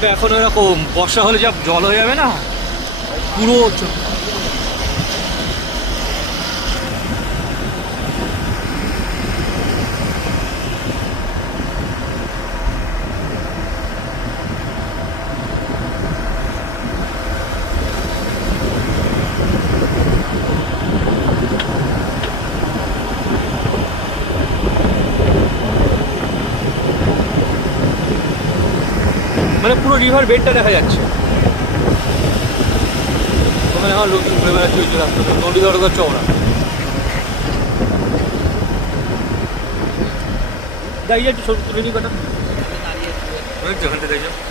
ওটা এখন এরকম বর্ষা হলে যা জল হয়ে যাবে না পুরো। মানে পুরো রিভার বেডটা দেখা যাচ্ছে। ওখানে আমার লোকজন ঘুরে বেড়াচ্ছে ওই যে রাস্তাটা নদী দরকার চওড়া। দাঁড়িয়ে একটু ছবি তুলে নিই বেটা, ওখানটা দেখো।